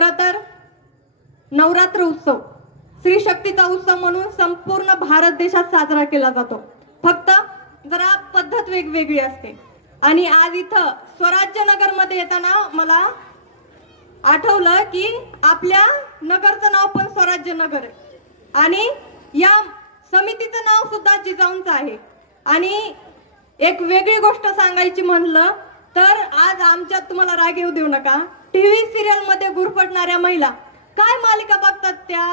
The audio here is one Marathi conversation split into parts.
खरं तर नवरात्र उत्सव स्त्री शक्तीचा उत्सव म्हणून संपूर्ण भारत देशात साजरा केला जातो. फक्त जरा पद्धत वेगवेगळी असते. आणि आज इथं स्वराज्य नगर मध्ये येताना मला आठवलं की आपल्या नगरचं नाव पण स्वराज्य नगर आहे आणि या समितीचं नाव सुद्धा जिजाऊंचं आहे. आणि एक वेगळी गोष्ट सांगायची म्हणलं तर आज आमच्यात तुम्हाला राग येऊ देऊ नका, टीव्ही सिरियल मध्ये गुरफटणाऱ्या महिला काय मालिका बघतात त्या,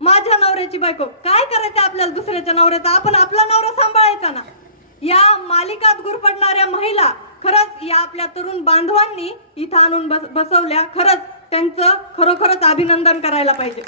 माझ्या नवऱ्याची बायको, काय करायचं आपल्याला दुसऱ्याच्या नवऱ्याचा, आपण आपला नवरा सांभाळायचा ना. या मालिकात गुरफटणाऱ्या महिला खरंच या आपल्या तरुण बांधवांनी इथं आणून बसवल्या. खरंच त्यांचं खरोखरच अभिनंदन करायला पाहिजे.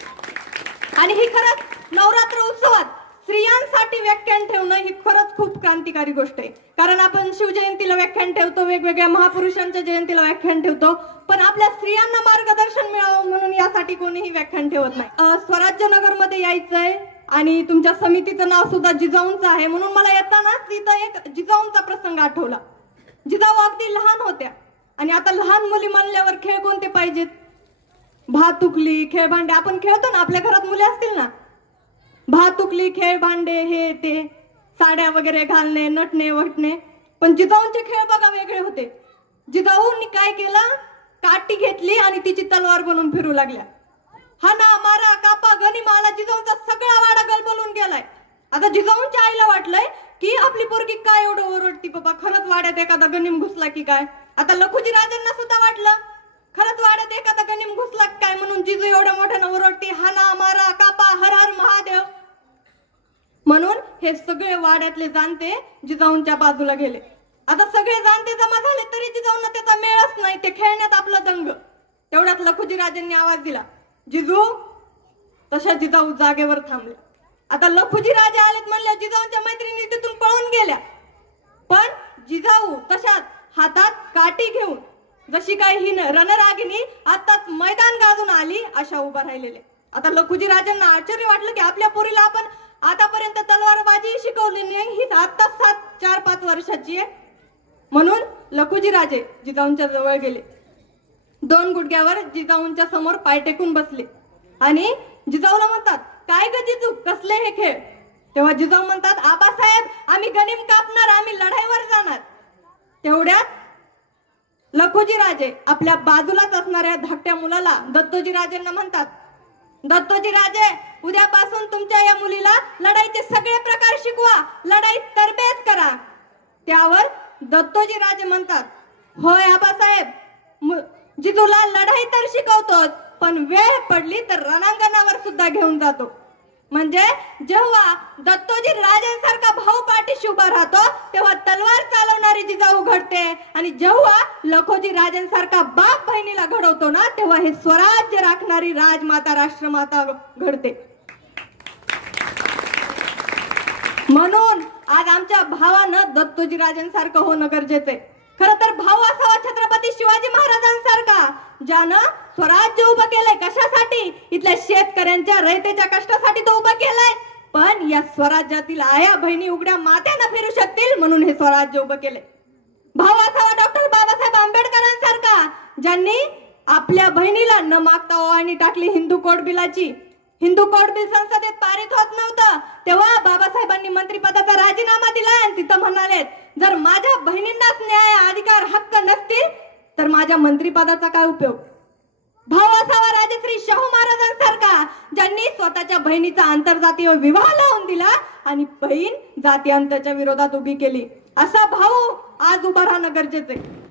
आणि ही खरंच नवरात्र उत्सवात स्त्रियांसाठी व्याख्यान ठेवणं ही खरंच खूप क्रांतिकारी गोष्ट आहे. कारण आपण शिवजयंतीला व्याख्यान ठेवतो, वेगवेगळ्या महापुरुषांच्या जयंतीला व्याख्यान ठेवतो, पण आपल्या स्त्रियांना मार्गदर्शन मिळावं म्हणून यासाठी कोणीही व्याख्यान ठेवत नाही. स्वराज्य नगर मध्ये यायचंय आणि तुमच्या समितीचं नाव सुद्धा जिजाऊंचं आहे म्हणून मला येताना तिथं एक जिजाऊंचा प्रसंग आठवला. जिजाऊ अगदी लहान होत्या आणि आता लहान मुली म्हणल्यावर खेळ कोणते पाहिजेत, भातुकली, खेळ भांडे आपण खेळतो ना, आपल्या घरात मुले असतील ना, भातुकली, खेळ भांडे, हे ते साड्या वगैरे घालणे, नटणे वटणे. पण जिजाऊंचे खेळ बघा वेगळे होते. जिजाऊंनी काय केलं, काठी घेतली आणि तिची तलवार बनवून फिरू लागल्या. हाना मारा कापा गनिमाला जिजाऊंचा सगळा वाडा गलबलून गेलाय. आता जिजाऊंच्या आईला वाटलंय की आपली पोरगी काय एवढं ओरडती, बाबा खरंच वाड्यात एखादा गनिम घुसला की काय. आता लखुजी राजांना सुद्धा वाटलं खरंच वाड्यात एखादा गनिम घुसला काय म्हणून जिजू एवढ्या मोठ्यानं ओरडती, हाना मारा कापा हर हर महादेव. म्हणून हे सगळे वाड्यातले जाणते जिजाऊंच्या बाजूला गेले. आता सगळे जाणते जमा झाले तरी जिजाऊंना त्याचा मेळच नाही, ते खेळण्यात आपला दंग. तेवढ्यात लखुजी राजांनी आवाज दिला, जिजू. तशा जिजाऊ जागेवर थांबले. आता लखुजी राजा आलेत म्हणल्या जिजाऊंच्या मैत्रिणी तिथून पळून गेल्या. पण जिजाऊ तशाच हातात काठी घेऊन जशी काही ही रणरागिणी आताच मैदान गाजून आली अशा उभा राहिलेले. आता लखुजी राजांना आश्चर्य वाटलं की आपल्या पोरीला आपण आतापर्यंत तलवारबाजी शिकवली नाही, ही आत्ताच 4-5 वर्षाची आहे. म्हणून लखुजी राजे जिजाऊंच्या जवळ गेले, 2 गुडघ्यावर जिजाऊंच्या समोर पाय टेकून बसले आणि जिजाऊला म्हणतात, काय ग जिजू कसले हे खेळ. तेव्हा जिजाऊ म्हणतात, आबासाहेब आम्ही गनिम कापणार, आम्ही लढाईवर जाणार. तेवढ्यात लखुजी राजे आपल्या बाजूलाच असणाऱ्या धाकट्या मुलाला दत्तोजी राजेंना म्हणतात, दत्तोजी राजे उद्यापासून तुमच्या या मुलीला लढाईचे सगळे प्रकार शिकवा, लढाईत तरबेज करा. त्यावर दत्तोजी राजे म्हणतात, होय आबासाहेब, जिजूला लढाई तर शिकवतोच पण वेळ पडली तर रणांगणावर सुद्धा घेऊन जातो. म्हणजे जेव्हा दत्तोजी राजांसारखा भाऊ पाठीशी उभा राहतो तेव्हा तलवार चालवणारी जिजाऊ घडते आणि जेव्हा लखोजी राजांसारखा बाप बहिणीला घडवतो ना तेव्हा हे स्वराज्य राखणारी राजमाता राष्ट्रमाता घडते. म्हणून आज आमच्या भावानं दत्तोजी राजांसारखं होणं गरजेचं आहे. खरं तर भाऊ असावा छत्रपती शिवाजी महाराजांसारखा, ज्यानं स्वराज्य उभं केलंय. कशासाठी? इथल्या शेतकऱ्यांच्या रयतेच्या कष्टासाठी तो उभं केलंय. पण या स्वराज्यातील आया बहिणी उघड्या माथ्यानं फिरू शकतील म्हणून हे स्वराज्य उभं केलंय. भाऊ असावा डॉक्टर बाबासाहेब आंबेडकरांसारखा, ज्यांनी आपल्या बहिणीला न मागता ओवाळणी टाकली हिंदू कोड बिलाची. हिंदू कोड बिल संसदेत पारित होत नव्हतं तेव्हा बाबासाहेबांनी मंत्रिपदाचा राजीनामा दिला आणि तिथं म्हणाले, जर माझ्या बहिणींनाच न्याय अधिकार हक्क नसतील तर माझ्या मंत्रिपदाचा काय उपयोग. भाऊ असावा राजश्री शाहू महाराजांसारखा, ज्यांनी स्वतःच्या बहिणीचा आंतरजातीय विवाह लावून दिला आणि बहीण जातीयांच्या विरोधात उभी केली. असा भाऊ आज उभा राहणं गरजेचं आहे.